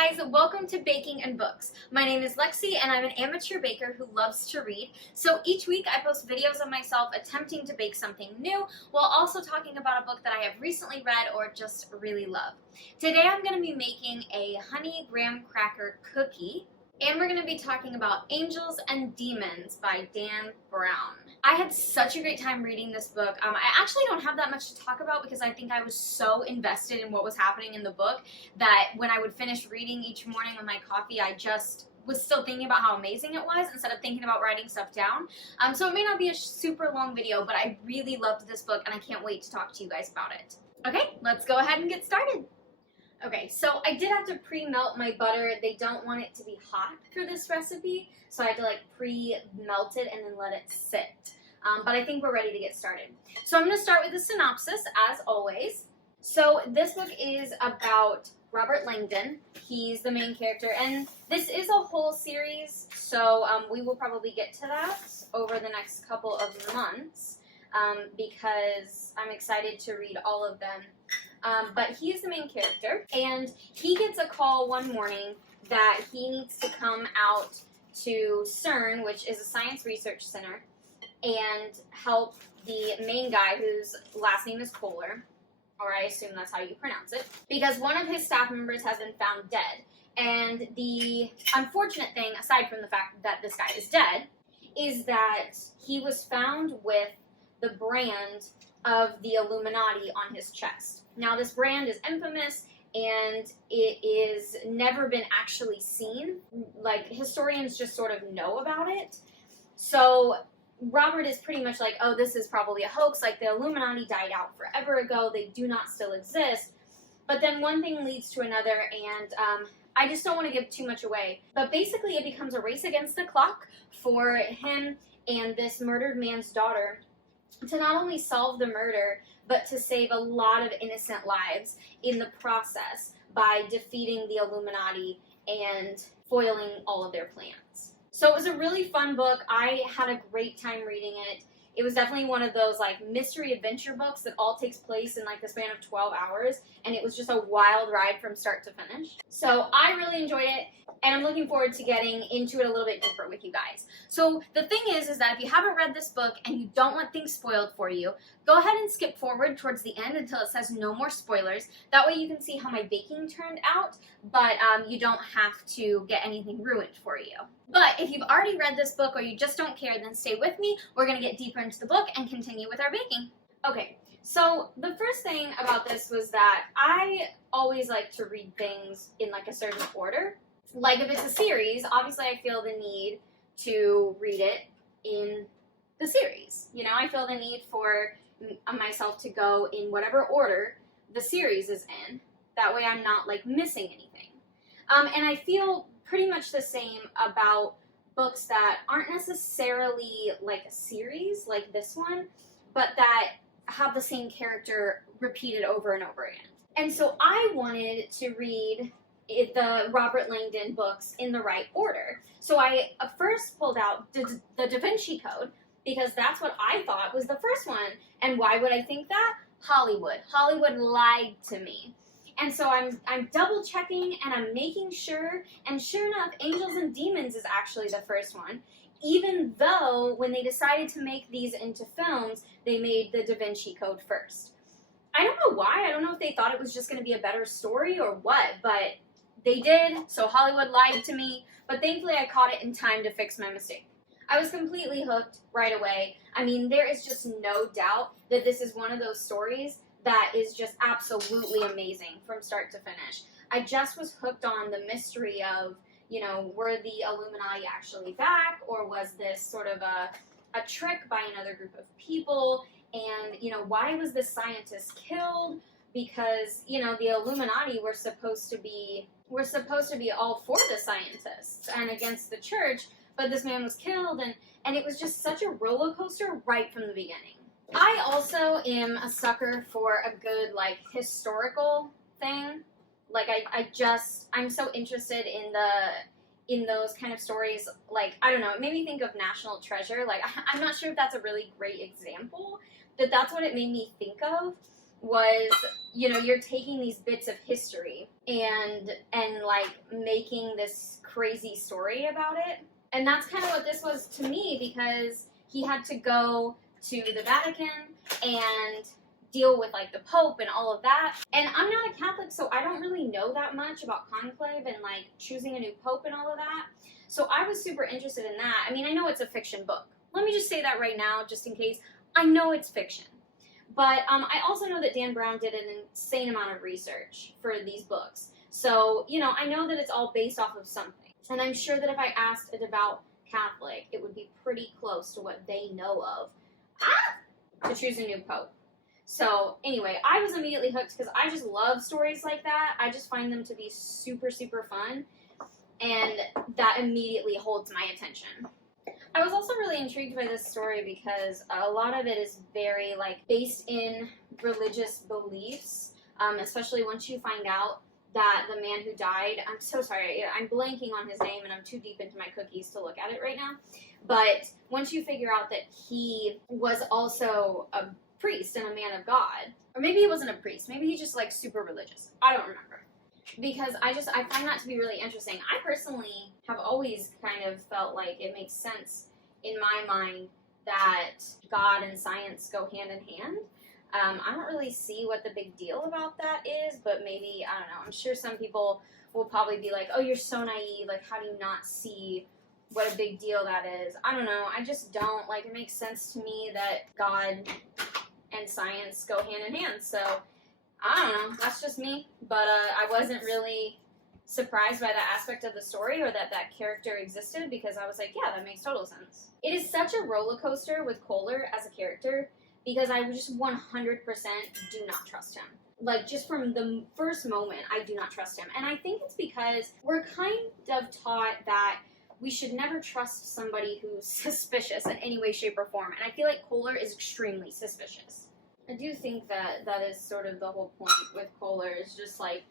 guys, welcome to Baking and Books. My name is Lexi and I'm an amateur baker who loves to read. So each week I post videos of myself attempting to bake something new while also talking about a book that I have recently read or just really love. Today I'm going to be making a honey graham cracker cookie. And we're going to be talking about Angels and Demons by Dan Brown. I had such a great time reading this book. I actually don't have that much to talk about because I think I was so invested in what was happening in the book that when I would finish reading each morning with my coffee, I just was still thinking about how amazing it was instead of thinking about writing stuff down. So it may not be a super long video, but I really loved this book and I can't wait to talk to you guys about it. Okay, let's go ahead and get started. Okay, so I did have to pre-melt my butter. They don't want it to be hot for this recipe, so I had to pre-melt it and then let it sit. But I think we're ready to get started. So I'm going to start with the synopsis, as always. So this book is about Robert Langdon. He's the main character, and this is a whole series, so we will probably get to that over the next couple of months because I'm excited to read all of them. But he is the main character, and he gets a call one morning that he needs to come out to CERN, which is a science research center, and help the main guy, whose last name is Kohler, or I assume that's how you pronounce it, because one of his staff members has been found dead. And the unfortunate thing, aside from the fact that this guy is dead, is that he was found with the brand of the Illuminati on his chest. Now, this brand is infamous, and it is never been actually seen. Historians just sort of know about it. So Robert is pretty much like, oh, this is probably a hoax. The Illuminati died out forever ago. They do not still exist. But then one thing leads to another, and I just don't want to give too much away. But basically, it becomes a race against the clock for him and this murdered man's daughter to not only solve the murder, but to save a lot of innocent lives in the process by defeating the Illuminati and foiling all of their plans. So it was a really fun book. I had a great time reading it. It was definitely one of those mystery adventure books that all takes place in the span of 12 hours, and it was just a wild ride from start to finish. So I really enjoyed it, and I'm looking forward to getting into it a little bit deeper with you guys. So the thing is that if you haven't read this book and you don't want things spoiled for you, go ahead and skip forward towards the end until it says no more spoilers. That way you can see how my baking turned out, but you don't have to get anything ruined for you. But if you've already read this book or you just don't care, then stay with me. We're going to get deeper into the book and continue with our baking. Okay, so the first thing about this was that I always like to read things in a certain order. If it's a series, obviously I feel the need to read it in the series. I feel the need for myself to go in whatever order the series is in. That way I'm not missing anything. And I feel pretty much the same about books that aren't necessarily a series like this one, but that have the same character repeated over and over again. And so I wanted to read the Robert Langdon books in the right order. So I first pulled out the Da Vinci Code, because that's what I thought was the first one. And why would I think that? Hollywood. Hollywood lied to me. And so I'm double checking and I'm making sure, and sure enough, Angels and Demons is actually the first one, even though when they decided to make these into films, they made the Da Vinci Code first. I don't know why. I don't know if they thought it was just going to be a better story or what, but they did, so Hollywood lied to me, but thankfully I caught it in time to fix my mistake. I was completely hooked right away. I mean, there is just no doubt that this is one of those stories that is just absolutely amazing from start to finish. I just was hooked on the mystery of, were the Illuminati actually back, or was this sort of a trick by another group of people, and, why was this scientist killed? Because, the Illuminati were supposed to be all for the scientists and against the church, but this man was killed, and it was just such a roller coaster right from the beginning. I also am a sucker for a good, historical thing. I'm so interested in those kind of stories. I don't know, it made me think of National Treasure. I'm not sure if that's a really great example, but that's what it made me think of. was, you're taking these bits of history and like making this crazy story about it. And that's kind of what this was to me, because he had to go to the Vatican and deal with like the Pope and all of that. And I'm not a Catholic, so I don't really know that much about conclave and like choosing a new Pope and all of that. So I was super interested in that. I mean, I know it's a fiction book. Let me just say that right now, just in case. I know it's fiction. But I also know that Dan Brown did an insane amount of research for these books. So, I know that it's all based off of something. And I'm sure that if I asked a devout Catholic, it would be pretty close to what they know of to choose a new Pope. So, anyway, I was immediately hooked because I just love stories like that. I just find them to be super, super fun. And that immediately holds my attention. I was also really intrigued by this story because a lot of it is very, like, based in religious beliefs, especially once you find out that the man who died, I'm so sorry, I'm blanking on his name and I'm too deep into my cookies to look at it right now, but once you figure out that he was also a priest and a man of God, or maybe he wasn't a priest, maybe he's just, like, super religious, I don't remember. Because I find that to be really interesting. I personally have always kind of felt like it makes sense in my mind that God and science go hand in hand. I don't really see what the big deal about that is, but maybe, I don't know, I'm sure some people will probably be like, oh, you're so naive, like, how do you not see what a big deal that is? I don't know, I just don't, like, it makes sense to me that God and science go hand in hand, so I don't know, that's just me, but I wasn't really surprised by that aspect of the story or that character existed, because I was like, yeah, that makes total sense. It is such a roller coaster with Koehler as a character, because I just 100% do not trust him. Like, just from the first moment, I do not trust him. And I think it's because we're kind of taught that we should never trust somebody who's suspicious in any way, shape, or form. And I feel like Koehler is extremely suspicious. I do think that is sort of the whole point with Koehler, is just like,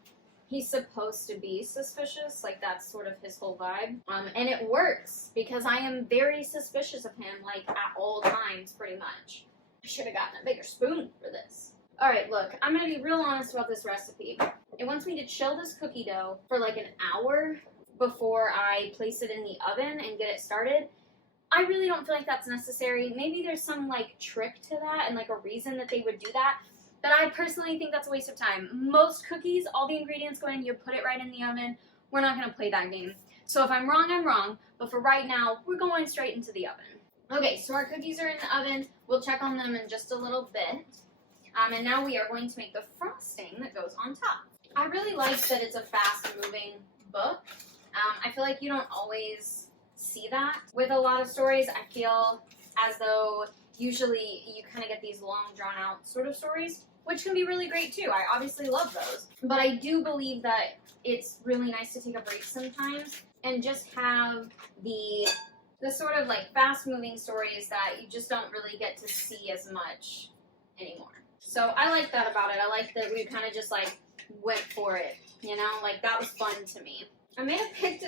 he's supposed to be suspicious, like that's sort of his whole vibe. And it works, because I am very suspicious of him, like at all times, pretty much. I should have gotten a bigger spoon for this. Alright, look, I'm going to be real honest about this recipe. It wants me to chill this cookie dough for like an hour before I place it in the oven and get it started. I really don't feel like that's necessary. Maybe there's some, like, trick to that and, like, a reason that they would do that. But I personally think that's a waste of time. Most cookies, all the ingredients go in, you put it right in the oven. We're not going to play that game. So if I'm wrong, I'm wrong. But for right now, we're going straight into the oven. Okay, so our cookies are in the oven. We'll check on them in just a little bit. And now we are going to make the frosting that goes on top. I really like that it's a fast-moving book. I feel like you don't always see that with a lot of stories. I feel as though usually you kind of get these long drawn out sort of stories, which can be really great too. I obviously love those, but I do believe that it's really nice to take a break sometimes and just have the sort of like fast moving stories that you just don't really get to see as much anymore. So I like that about it. I like that we kind of just like went for it, like that was fun to me. I may have picked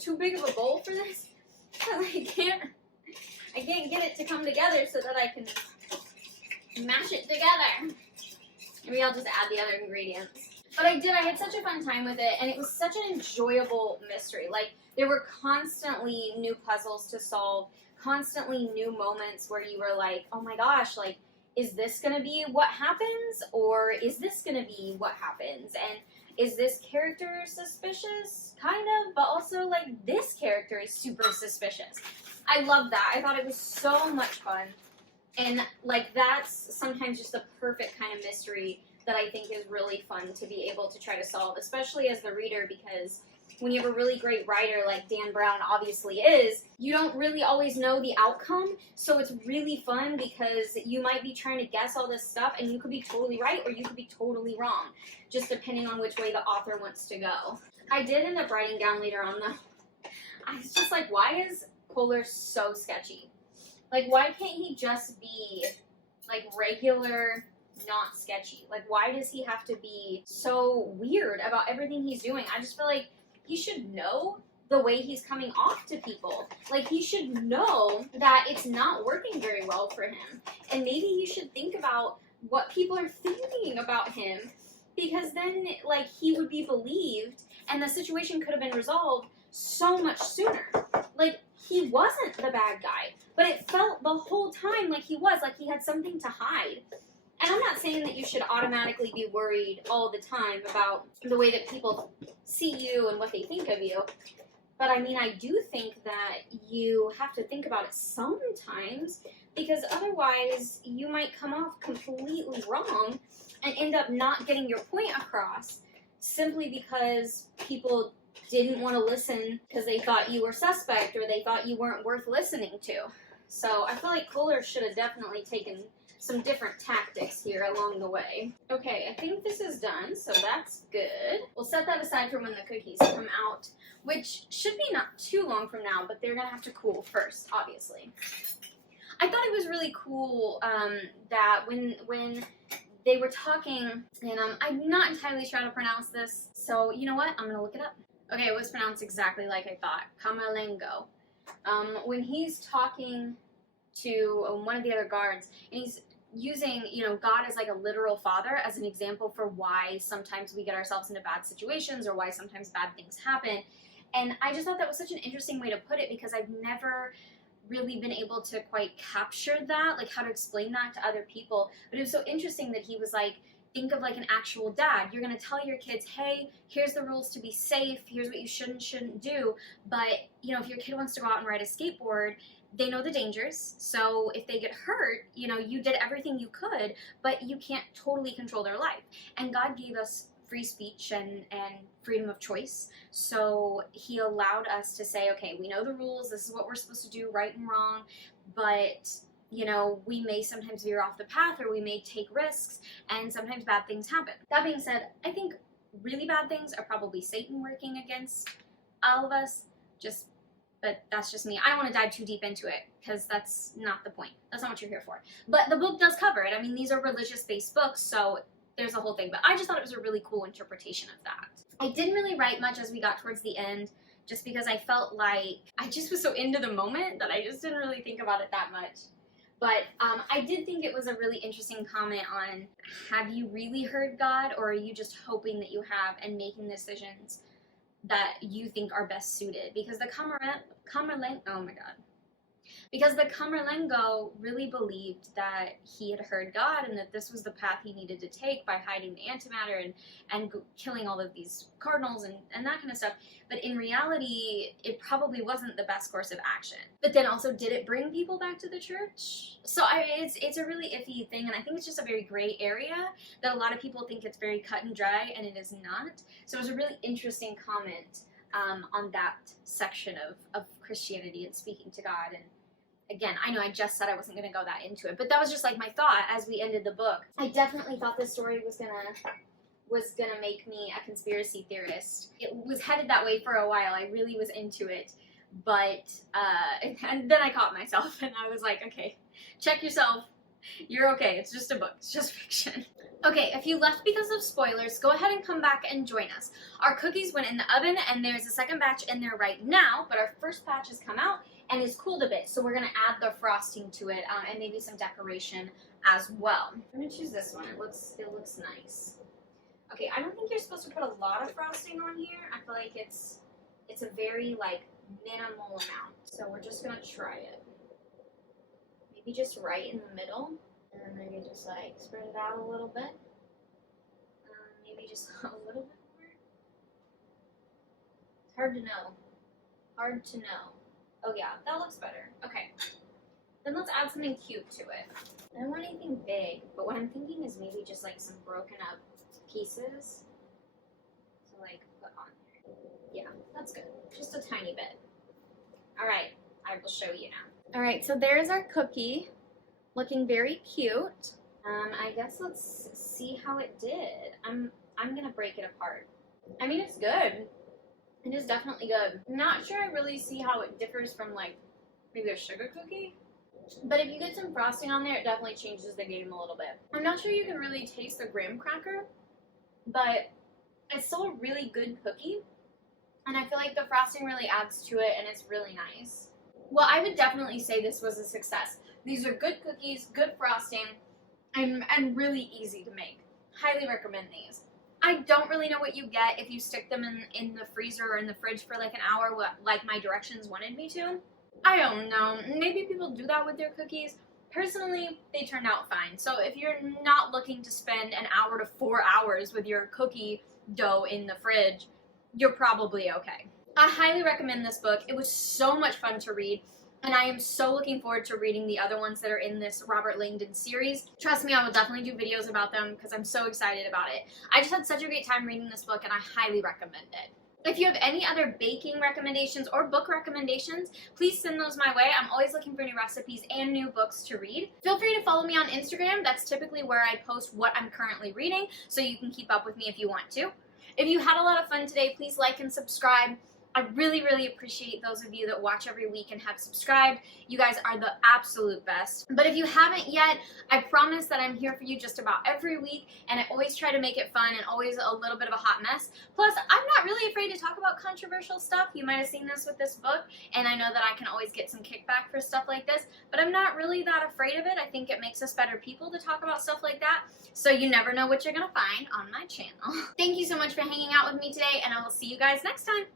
too big of a bowl for this. I can't get it to come together so that I can mash it together. Maybe I'll just add the other ingredients. But I had such a fun time with it, and it was such an enjoyable mystery. Like, there were constantly new puzzles to solve, constantly new moments where you were like, oh my gosh, like, is this gonna be what happens? Or is this gonna be what happens? And is this character suspicious? Kind of, but also, like, this character is super suspicious. I love that. I thought it was so much fun. And, like, that's sometimes just the perfect kind of mystery that I think is really fun to be able to try to solve, especially as the reader, because when you have a really great writer like Dan Brown obviously is, you don't really always know the outcome, so it's really fun because you might be trying to guess all this stuff and you could be totally right or you could be totally wrong, just depending on which way the author wants to go. I did end up writing down later on though, I was just like, why is Koehler so sketchy? Like, why can't he just be like regular, not sketchy? Like, why does he have to be so weird about everything he's doing? I just feel like he should know the way he's coming off to people. Like, he should know that it's not working very well for him. And maybe you should think about what people are thinking about him, because then, like, he would be believed and the situation could have been resolved so much sooner. Like, he wasn't the bad guy, but it felt the whole time like he was, like he had something to hide. And I'm not saying that you should automatically be worried all the time about the way that people see you and what they think of you. But I mean, I do think that you have to think about it sometimes, because otherwise you might come off completely wrong and end up not getting your point across simply because people didn't want to listen because they thought you were suspect or they thought you weren't worth listening to. So I feel like Kohler should have definitely taken some different tactics here along the way. Okay, I think this is done, so that's good. We'll set that aside for when the cookies come out, which should be not too long from now, but they're gonna have to cool first, obviously. I thought it was really cool that when they were talking, and I'm not entirely sure how to pronounce this, so you know what? I'm gonna look it up. Okay, it was pronounced exactly like I thought, Camerlengo. When he's talking to one of the other guards, and he's using, God as like a literal father as an example for why sometimes we get ourselves into bad situations or why sometimes bad things happen. And I just thought that was such an interesting way to put it, because I've never really been able to quite capture that, like how to explain that to other people. But it was so interesting that he was like, think of like an actual dad. You're going to tell your kids, hey, here's the rules to be safe. Here's what you should and shouldn't do. But, if your kid wants to go out and ride a skateboard, they know the dangers. So if they get hurt, you did everything you could, but you can't totally control their life. And God gave us free speech and freedom of choice. So he allowed us to say, okay, we know the rules. This is what we're supposed to do, right and wrong. But we may sometimes veer off the path, or we may take risks, and sometimes bad things happen. That being said, I think really bad things are probably Satan working against all of us, but that's just me. I don't want to dive too deep into it, because that's not the point. That's not what you're here for. But the book does cover it. I mean, these are religious-based books, so there's a whole thing. But I just thought it was a really cool interpretation of that. I didn't really write much as we got towards the end, just because I felt like I just was so into the moment that I just didn't really think about it that much. But I did think it was a really interesting comment on, have you really heard God, or are you just hoping that you have and making decisions that you think are best suited? Because the Camerlengo really believed that he had heard God and that this was the path he needed to take by hiding the antimatter and killing all of these cardinals and that kind of stuff. But in reality, it probably wasn't the best course of action. But then also, did it bring people back to the church? So it's a really iffy thing, and I think it's just a very gray area that a lot of people think it's very cut and dry, and it is not. So it was a really interesting comment on that section of Christianity and speaking to God. And again, I know I just said I wasn't going to go that into it, but that was just like my thought as we ended the book. I definitely thought this story was gonna make me a conspiracy theorist. It was headed that way for a while. I really was into it, but and then I caught myself and I was like, okay, check yourself. You're okay. It's just a book. It's just fiction. Okay, if you left because of spoilers, go ahead and come back and join us. Our cookies went in the oven, and there's a second batch in there right now, but our first batch has come out and is cooled a bit, so we're going to add the frosting to it and maybe some decoration as well. I'm going to choose this one. It looks nice. Okay, I don't think you're supposed to put a lot of frosting on here. I feel like it's a very, minimal amount, so we're just going to try it. Maybe just right in the middle. And then maybe just spread it out a little bit. Maybe just a little bit more. It's hard to know. Hard to know. Oh yeah, that looks better. Okay. Then let's add something cute to it. I don't want anything big, but what I'm thinking is maybe just some broken up pieces to put on there. Yeah, that's good. Just a tiny bit. Alright, I will show you now. Alright, so there's our cookie. Looking very cute. I guess let's see how it did. I'm gonna break it apart. I mean, it's good. It is definitely good. I'm not sure I really see how it differs from maybe a sugar cookie. But if you get some frosting on there, it definitely changes the game a little bit. I'm not sure you can really taste the graham cracker, but it's still a really good cookie. And I feel like the frosting really adds to it, and it's really nice. Well, I would definitely say this was a success. These are good cookies, good frosting. and really easy to make. Highly recommend these. I don't really know what you get if you stick them in the freezer or in the fridge for like an hour, like my directions wanted me to. I don't know. Maybe people do that with their cookies. Personally, they turned out fine. So if you're not looking to spend an hour to 4 hours with your cookie dough in the fridge, you're probably okay. I highly recommend this book. It was so much fun to read, and I am so looking forward to reading the other ones that are in this Robert Langdon series. Trust me, I will definitely do videos about them because I'm so excited about it. I just had such a great time reading this book, and I highly recommend it. If you have any other baking recommendations or book recommendations, please send those my way. I'm always looking for new recipes and new books to read. Feel free to follow me on Instagram. That's typically where I post what I'm currently reading, so you can keep up with me if you want to. If you had a lot of fun today, please like and subscribe. I really, really appreciate those of you that watch every week and have subscribed. You guys are the absolute best. But if you haven't yet, I promise that I'm here for you just about every week, and I always try to make it fun and always a little bit of a hot mess. Plus, I'm not really afraid to talk about controversial stuff. You might have seen this with this book, and I know that I can always get some kickback for stuff like this, but I'm not really that afraid of it. I think it makes us better people to talk about stuff like that, so you never know what you're going to find on my channel. Thank you so much for hanging out with me today, and I will see you guys next time.